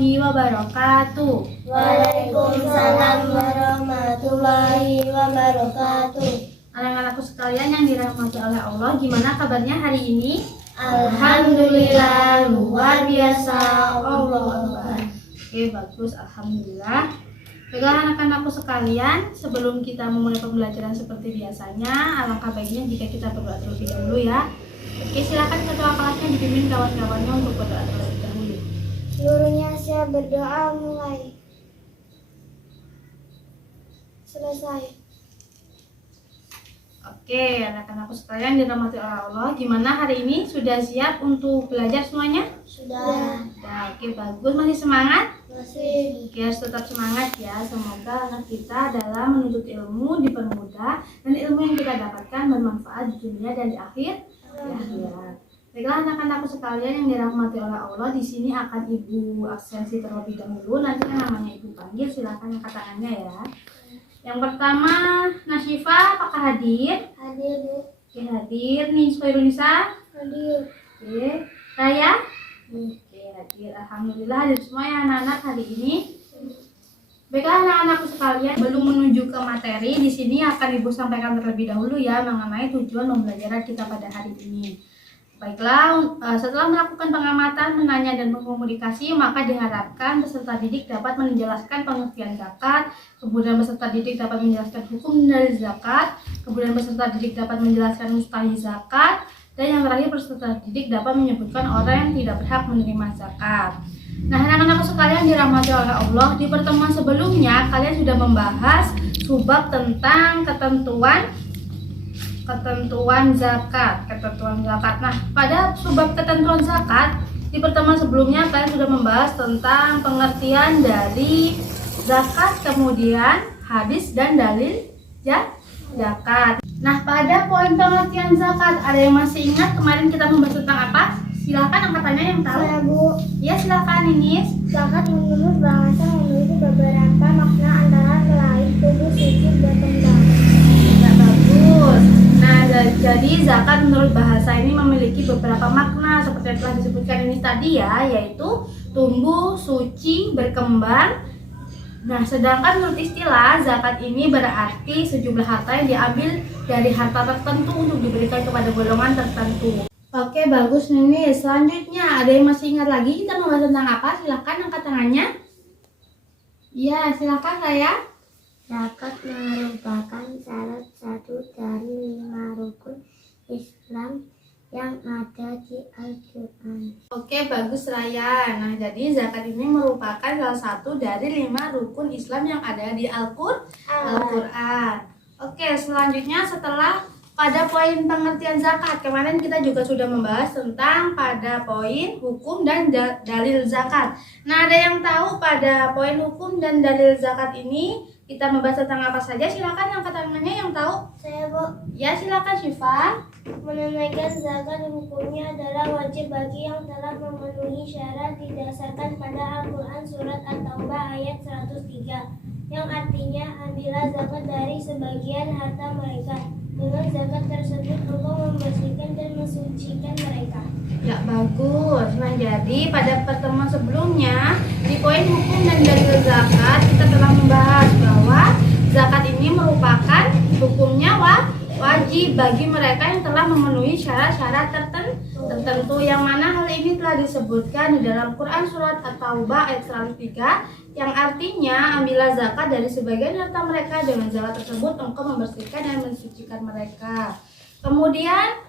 warahmatullahi wabarakatuh. Waalaikumsalam warahmatullahi wabarakatuh. Anak-anakku sekalian yang dirahmati oleh Allah, gimana kabarnya hari ini? Alhamdulillah, luar biasa. Allah Akbar. Oke, bagus, alhamdulillah. Baiklah anak-anakku sekalian, sebelum kita memulai pembelajaran seperti biasanya, alangkah baiknya jika kita berdoa terlebih dahulu ya. Oke, silakan ketua kelasnya dipimpin kawan-kawannya untuk berdoa terlebih dahulu. Seluruhnya siap berdoa, mulai. Selesai. Oke, anak-anakku sekalian dirahmati oleh Allah, gimana hari ini? Sudah siap untuk belajar semuanya? Sudah. Oke, bagus. Masih semangat? Masih. Oke, harus tetap semangat ya. Semoga anak kita dalam menuntut ilmu dipermudah dan ilmu yang kita dapatkan bermanfaat di dunia dan di akhirat. Baiklah anak-anakku sekalian yang dirahmati oleh Allah, di sini akan Ibu absensi terlebih dahulu. Nanti namanya Ibu panggil, silakan angkat tangannya ya. Yang pertama, Nasyifa, apakah hadir? Hadir, Bu. Oke, hadir. Nih, Soirunisa? Hadir. Oke, Raya? Oke, hadir. Alhamdulillah hadir semua ya anak-anak hari ini. Baiklah anak-anakku sekalian, belum menuju ke materi, di sini akan Ibu sampaikan terlebih dahulu ya mengenai tujuan pembelajaran kita pada hari ini. Baiklah, setelah melakukan pengamatan, menanya, dan berkomunikasi, maka diharapkan peserta didik dapat menjelaskan pengertian zakat, kemudian peserta didik dapat menjelaskan hukum dari zakat, kemudian peserta didik dapat menjelaskan mustahil zakat, dan yang terakhir peserta didik dapat menyebutkan orang yang tidak berhak menerima zakat. Nah, anak-anakku sekalian dirahmati oleh Allah, di pertemuan sebelumnya kalian sudah membahas subbab tentang ketentuan zakat. Nah, pada subbab ketentuan zakat di pertemuan sebelumnya kalian sudah membahas tentang pengertian dari zakat, kemudian hadis dan dalil zakat. Nah, pada poin pengertian zakat ada yang masih ingat kemarin kita membahas tentang apa? Silakan angkatannya yang tahu. Saya, Bu. Ya, silakan Ninis. Zakat menurut bahasa memiliki beberapa makna antara lain tubuh, suci, berkembang. Ya, bagus. Nah, jadi zakat menurut bahasa ini memiliki beberapa makna seperti yang telah disebutkan ini tadi ya, yaitu tumbuh, suci, berkembang. Nah, sedangkan menurut istilah zakat ini berarti sejumlah harta yang diambil dari harta tertentu untuk diberikan kepada golongan tertentu. Oke, bagus Nini. Selanjutnya, ada yang masih ingat lagi kita membahas tentang apa? Silakan angkat tangannya. Iya, silakan Raya. Zakat merupakan salah satu dari 5 rukun Islam yang ada di Al-Quran. Oke, bagus Raya. Nah, jadi zakat ini merupakan salah satu dari 5 rukun Islam yang ada di Al-Quran. Oke, selanjutnya setelah pada poin pengertian zakat, kemarin kita juga sudah membahas tentang pada poin hukum dan dalil zakat. Nah, ada yang tahu pada poin hukum dan dalil zakat ini kita membahas tentang apa saja? Silakan angkat tangannya yang tahu. Saya, Bu. Ya, silakan Syifa. Menunaikan zakat hukumnya adalah wajib bagi yang telah memenuhi syarat didasarkan pada Al-Quran Surat At-Taubah ayat 103, yang artinya ambillah zakat dari sebagian harta mereka. Dengan zakat tersebut engkau membersihkan dan mensucikan mereka. Ya, bagus. Nah, jadi pada pertemuan sebelumnya di poin hukum dan dalil zakat kita telah membahas bahwa zakat ini merupakan hukumnya wajib bagi mereka yang telah memenuhi syarat-syarat tertentu, yang mana hal ini telah disebutkan di dalam Quran Surat At-Taubah ayat 103, yang artinya ambillah zakat dari sebagian harta mereka, dengan zakat tersebut engkau membersihkan dan mensucikan mereka. Kemudian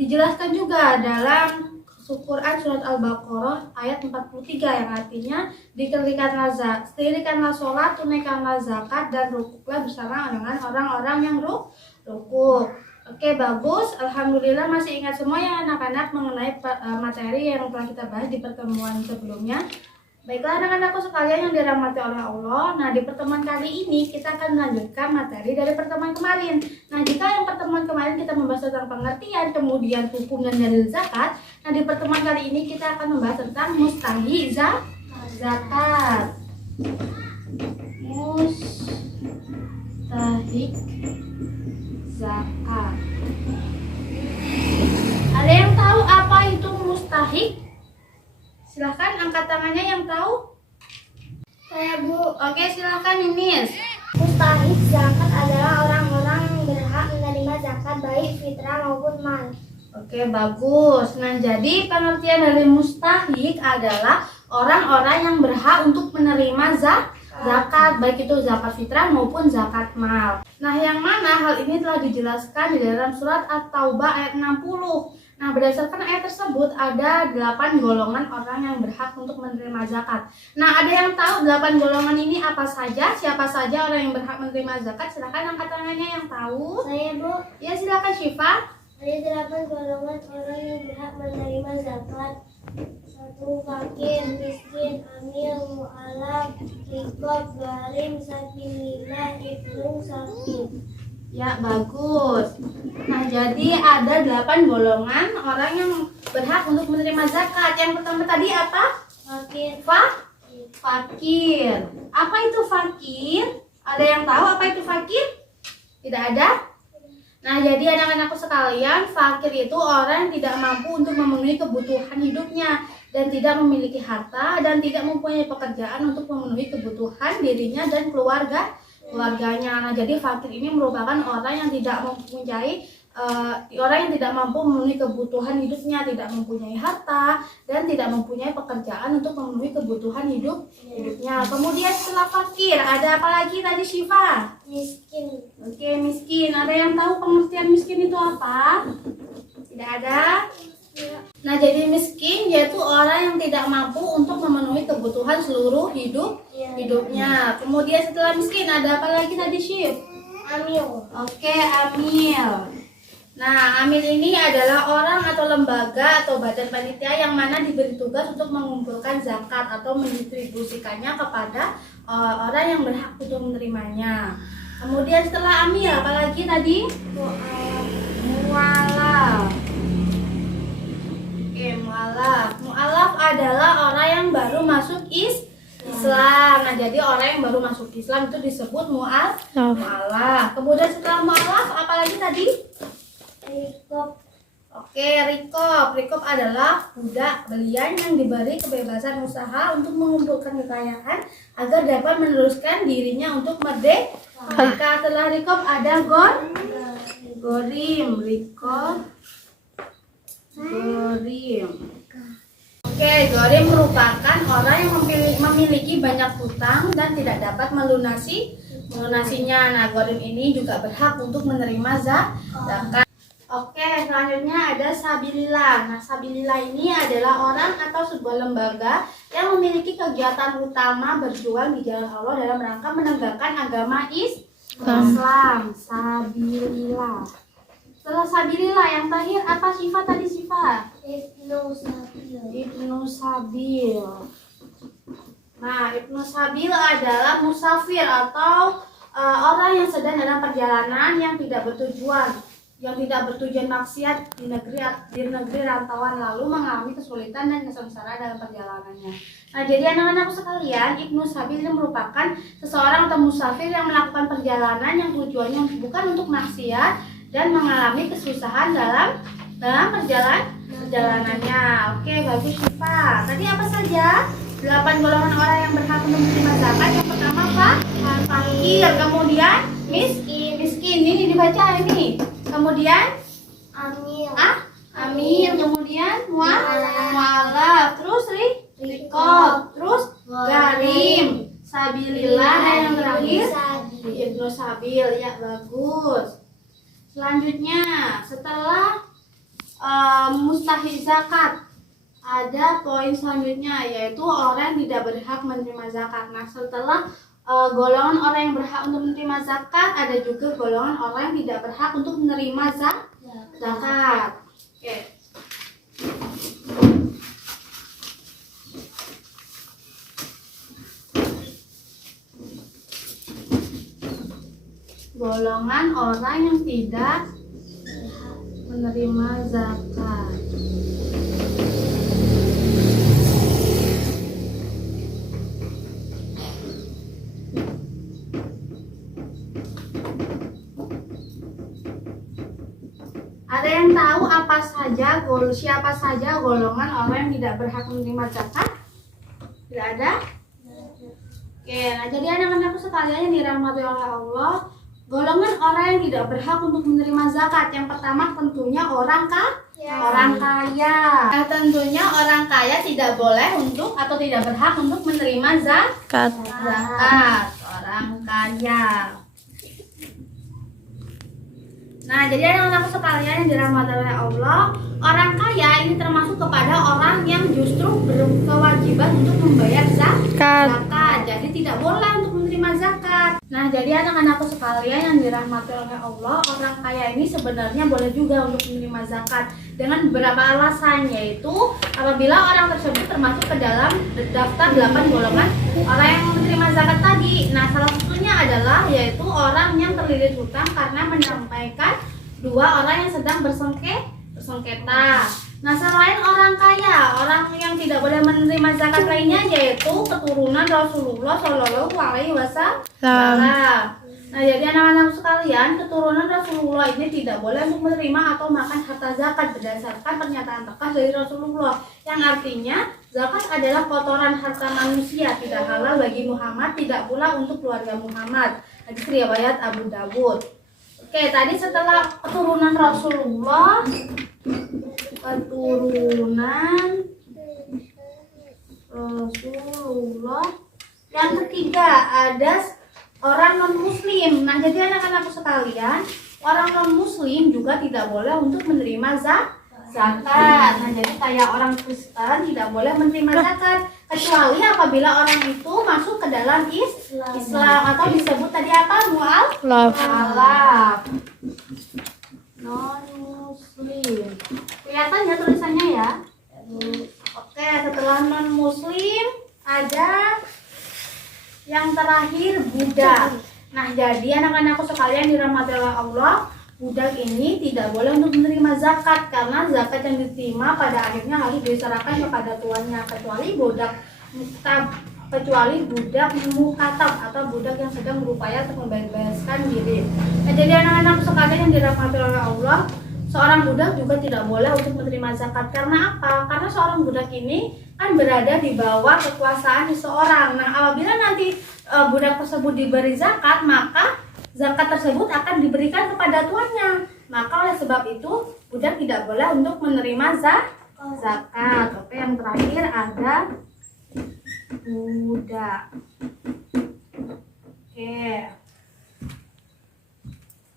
dijelaskan juga dalam Quran Surat Al-Baqarah ayat 43, yang artinya dirikanlah sholat, tunaikanlah zakat, dan rukuklah bersama dengan orang-orang yang rukuk. Oke, bagus. Alhamdulillah masih ingat semua ya anak-anak mengenai materi yang telah kita bahas di pertemuan sebelumnya. Baiklah anak-anakku sekalian yang dirahmati oleh Allah. Nah, di pertemuan kali ini kita akan melanjutkan materi dari pertemuan kemarin. Nah, jika yang pertemuan kemarin kita membahas tentang pengertian, kemudian hukum dan dalil zakat, nah di pertemuan kali ini kita akan membahas tentang mustahil zakat. Mustahil zakat. Ada yang tahu apa itu mustahil? Silahkan angkat angkat tangannya yang tahu? Saya, Bu. Oke, silakan Mimis. Mustahik zakat adalah orang-orang yang berhak menerima zakat baik fitrah maupun mal. Oke, bagus. Nah, jadi pengertian dari mustahik adalah orang-orang yang berhak untuk menerima zakat, baik itu zakat fitrah maupun zakat mal. Nah, yang mana hal ini telah dijelaskan di dalam surat At-Taubah ayat 60. Nah, berdasarkan ayat tersebut ada 8 golongan orang yang berhak untuk menerima zakat. Nah, ada yang tahu 8 golongan ini apa saja? Siapa saja orang yang berhak menerima zakat? Silakan angkat tangannya yang tahu. Saya, Bu. Ya, silakan Syifa. Ada 8 golongan orang yang berhak menerima zakat. 1. Fakir, miskin, amil, mu'alaf, riqab, gharim, sabilillah, ibnu sabil. Ya, bagus. Nah, jadi ada 8 golongan orang yang berhak untuk menerima zakat. Yang pertama tadi apa? Fakir. Fakir. Apa itu fakir? Ada yang tahu apa itu fakir? Tidak ada? Nah, jadi anak-anakku sekalian, fakir itu orang yang tidak mampu untuk memenuhi kebutuhan hidupnya dan tidak memiliki harta dan tidak mempunyai pekerjaan untuk memenuhi kebutuhan dirinya dan keluarganya. Nah, jadi fakir ini merupakan orang yang tidak mempunyai orang yang tidak mampu memenuhi kebutuhan hidupnya, tidak mempunyai harta dan tidak mempunyai pekerjaan untuk memenuhi kebutuhan hidupnya. Kemudian setelah fakir ada apa lagi tadi Syifa? Miskin. Oke, miskin. Ada yang tahu pengertian miskin itu apa? Tidak ada? Nah, jadi miskin yaitu orang yang tidak mampu untuk memenuhi kebutuhan seluruh hidupnya. Kemudian setelah miskin ada apa lagi tadi Syif? Amil. Oke, amil. Nah, amil ini adalah orang atau lembaga atau badan panitia yang mana diberi tugas untuk mengumpulkan zakat atau mendistribusikannya kepada orang yang berhak untuk menerimanya. Kemudian setelah amil apalagi tadi? Mualaf. Oke, mualaf. Mualaf adalah orang yang baru masuk Islam. Nah, jadi orang yang baru masuk Islam itu disebut mualaf. Kemudian setelah mualaf apalagi tadi? Riqab. Oke, riqab. Riqab adalah budak belian yang diberi kebebasan usaha untuk mengumpulkan kekayaan agar dapat meneruskan dirinya untuk merdeka. Setelah riqab ada gorim. Riqab, gorim. Oke, gorim merupakan orang yang memiliki banyak hutang dan tidak dapat melunasinya. Nah, gorim ini juga berhak untuk menerima zakat. Oke, selanjutnya ada sabilillah. Nah, sabilillah ini adalah orang atau sebuah lembaga yang memiliki kegiatan utama berjuang di jalan Allah dalam rangka menegakkan agama Islam. Sabilillah. Setelah sabilillah yang terakhir apa Syifa tadi Syifa? Ibnu sabil. Nah, ibnu sabil adalah musafir atau orang yang sedang dalam perjalanan yang tidak bertujuan maksiat di negeri rantauan lalu mengalami kesulitan dan kesengsaraan dalam perjalanannya. Nah, jadi anak-anakku sekalian, ibnu sabil itu merupakan seseorang atau musafir yang melakukan perjalanan yang tujuannya bukan untuk maksiat dan mengalami kesusahan dalam perjalanannya. Oke, bagus Syifa. Tadi apa saja? 8 golongan orang yang berhak untuk menerima zakat. Yang pertama fakir, kemudian miskin. Ini dibaca ini. Kemudian amil, kemudian mualaf, terus riqab, terus garim, sabilillah, yang terakhir ibnu sabil. Ya, bagus. Selanjutnya setelah mustahik zakat ada poin selanjutnya yaitu orang yang tidak berhak menerima zakat. Nah, setelah golongan orang yang berhak untuk menerima zakat ada juga golongan orang yang tidak berhak untuk menerima zakat. Oke. Golongan orang yang tidak menerima zakat. Ada yang tahu siapa saja golongan orang yang tidak berhak menerima zakat? Oke, nah jadi anak-anakku sekalian yang dirahmati oleh Allah, golongan orang yang tidak berhak untuk menerima zakat. Yang pertama tentunya orang kaya. Nah, tentunya orang kaya tidak boleh untuk atau tidak berhak untuk menerima zakat. Orang kaya. Nah, jadi anak-anakku sekalian yang dirahmati oleh Allah, orang kaya ini termasuk kepada orang yang justru berkewajiban untuk membayar zakat. Jadi tidak boleh untuk menerima zakat. Nah, jadi anak-anakku sekalian yang dirahmati oleh Allah, orang kaya ini sebenarnya boleh juga untuk menerima zakat dengan beberapa alasan, yaitu apabila orang tersebut termasuk ke dalam daftar 8 golongan orang yang menerima zakat tadi. Nah, salah satunya adalah yaitu orang yang terlilit hutang karena menyampaikan dua orang yang sedang bersengketa. Nah, selain orang kaya, orang yang tidak boleh menerima zakat lainnya yaitu keturunan Rasulullah Shallallahu Alaihi Wasallam. Nah, jadi anak-anak sekalian, keturunan Rasulullah ini tidak boleh untuk menerima atau makan harta zakat berdasarkan pernyataan tegas dari Rasulullah, yang artinya zakat adalah kotoran harta manusia, tidak halal bagi Muhammad, tidak pula untuk keluarga Muhammad. Hadis riwayat Abu Dawud. Oke, tadi setelah keturunan Rasulullah, yang ketiga ada orang non-muslim. Nah, jadi anak-anakku sekalian, orang non-muslim juga tidak boleh untuk menerima zakat. Nah, jadi kayak orang Kristen tidak boleh menerima zakat kecuali apabila orang itu masuk ke dalam Islam atau disebut tadi apa? Mu'alaf. Non-muslim. Kelihatan ya tulisannya ya? Oke, setelah non-muslim ada yang terakhir budak. Nah, jadi anak-anakku sekalian dirahmati oleh Allah, budak ini tidak boleh untuk menerima zakat karena zakat yang diterima pada akhirnya harus diserahkan kepada tuannya, kecuali budak mukatab atau budak yang sedang berupaya untuk membebaskan diri. Nah, jadi anak-anak sekalian yang dirahmati oleh Allah, seorang budak juga tidak boleh untuk menerima zakat. Karena apa? Karena seorang budak ini kan berada di bawah kekuasaan seseorang. Nah, apabila nanti budak tersebut diberi zakat, maka zakat tersebut akan diberikan kepada tuannya. Maka oleh sebab itu budak tidak boleh untuk menerima zakat. Oke, yang terakhir ada budak. Oke.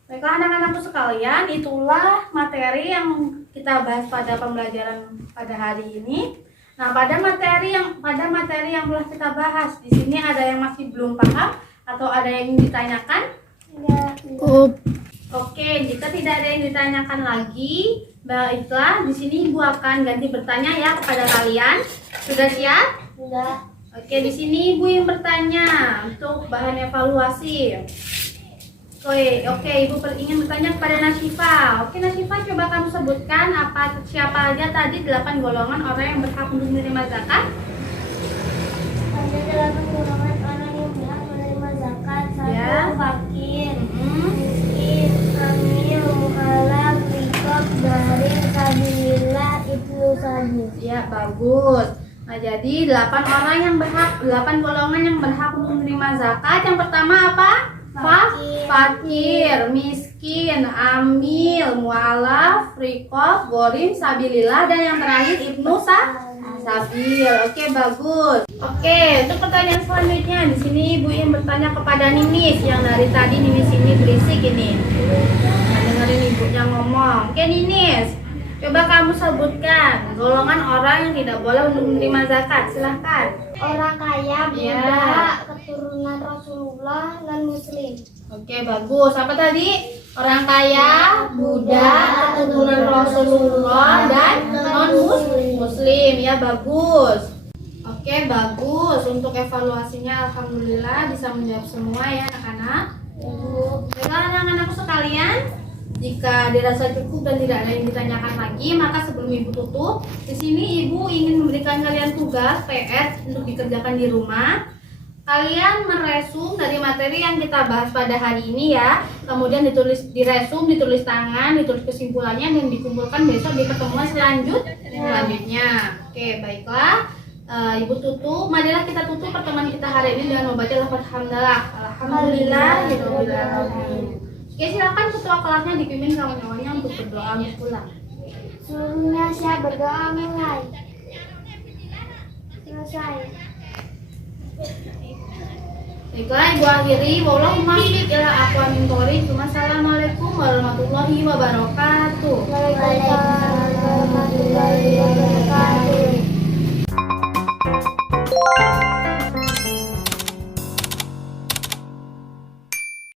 Baiklah anak-anakku sekalian, itulah materi yang kita bahas pada pembelajaran pada hari ini. Nah, pada materi yang telah kita bahas, di sini ada yang masih belum paham atau ada yang ingin ditanyakan? Oke, jika tidak ada yang ditanyakan lagi, baiklah di sini Ibu akan ganti bertanya ya kepada kalian. Sudah siap? Sudah. Oke, di sini Ibu yang bertanya untuk bahan evaluasi. Oke, Ibu ingin bertanya kepada Nasyifa. Oke, Nasyifa, coba kamu sebutkan siapa aja tadi 8 golongan orang yang berhak untuk menerima zakat? Ada 8 golongan orang yang berhak menerima zakat. 1. Fakir, miskin, amil, mu'alaf, riqab, barin, sabilillah, ibnu sabil. Ya, bagus. Nah, jadi 8 golongan yang berhak untuk menerima zakat. Yang pertama apa? Fakir, miskin, amil, mu'alaf, riqab, gorim, sabilillah, dan yang terakhir ibnu sabil. Oke, bagus. Oke, untuk pertanyaan selanjutnya di sini Ibu ingin bertanya kepada Ninis yang dari tadi Ninis ini berisik ini. Nah, dengerin ibunya ngomong. Oke, Ninis, coba kamu sebutkan golongan orang yang tidak boleh untuk menerima zakat. Silahkan. Orang kaya, budak, keturunan Rasulullah, non-muslim. Oke, bagus. Apa tadi? Orang kaya, budak, keturunan Rasulullah, dan non-muslim. Ya, bagus. Oke, bagus. Untuk evaluasinya alhamdulillah bisa menjawab semua ya anak-anak. Baiklah anak-anakku sekalian, jika dirasa cukup dan tidak ada yang ditanyakan lagi, maka sebelum Ibu tutup, di sini Ibu ingin memberikan kalian tugas PR untuk dikerjakan di rumah. Kalian meresum dari materi yang kita bahas pada hari ini ya. Kemudian ditulis tangan, ditulis kesimpulannya dan dikumpulkan besok di pertemuan selanjutnya. Oke, baiklah. Ibu tutup, marilah kita tutup pertemuan kita hari ini dengan membaca lafaz hamdalah. Alhamdulillahirobbilalamin. Oke, silakan ketua kelasnya dipimpin kawan-kawannya untuk berdoa untuk pulang. Seluruhnya saya berdoa mulai. Selesai. Baiklah, Ibu akhiri. Wallahumma fiq ila aqwamit thoriq. Wassalamualaikum warahmatullahi wabarakatuh. Waalaikumsalam warahmatullahi wabarakatuh.